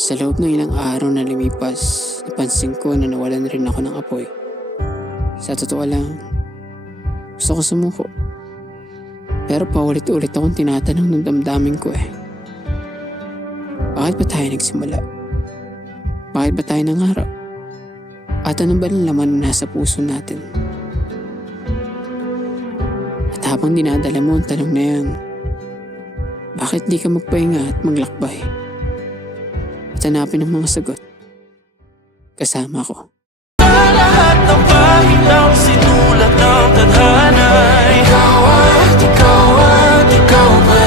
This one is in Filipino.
Sa loob ng ilang araw na lumipas, napansin ko na nawalan rin ako ng apoy. Sa totoo lang, gusto ko sumuko. Pero paulit-ulit akong tinatanong ng damdamin ko eh. Bakit ba tayo nagsimula? Bakit ba tayo nangarap? At ano ba ang laman na nasa puso natin? At habang dinadala mo ang tanong na yan, bakit di ka magpahinga at maglakbay? At hanapin ang mga sagot. Kasama ko. Lahat ng pahinang sinulat ng tadhana. Ikaw at ikaw at ikaw ba